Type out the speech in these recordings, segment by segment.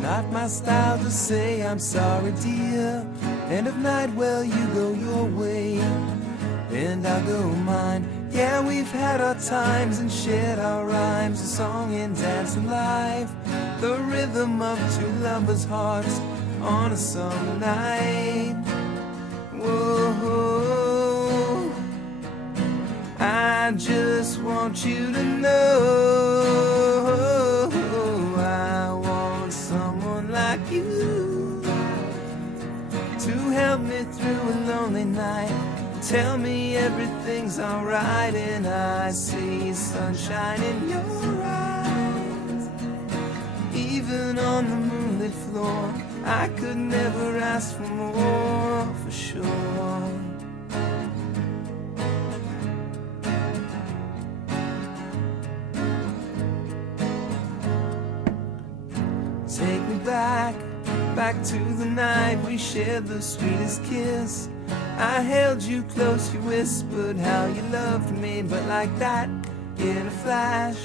not my style to say I'm sorry, dear. End of night, well, you go your way and I'll go mine. Yeah, we've had our times and shared our rhymes, a song and dance and life, the rhythm of two lovers' hearts on a summer night. Whoa, I just want you to know I want someone like you to help me through a lonely night. Tell me everything's alright, and I see sunshine in your eyes. Even on the moonlit floor, I could never ask for more, for sure. Take me back to the night we shared the sweetest kiss. I held you close, you whispered how you loved me, but like that, in a flash,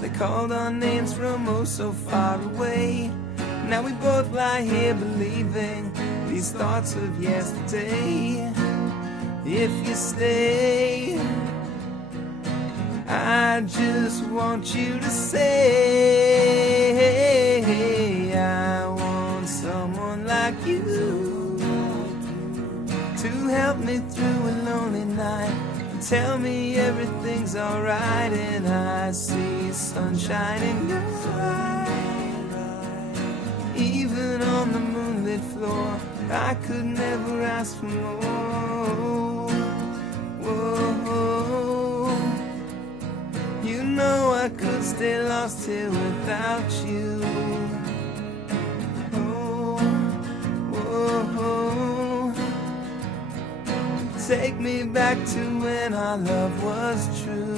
they called our names from oh so far away. Now we both lie here believing these thoughts of yesterday. If you stay, I just want you to say I want someone like you to help me through a lonely night. Tell me everything's alright, and I see sunshine in your eyes. Even on the moonlit floor, I could never ask for more. Whoa, you know I could stay lost here without you. Take me back to when our love was true.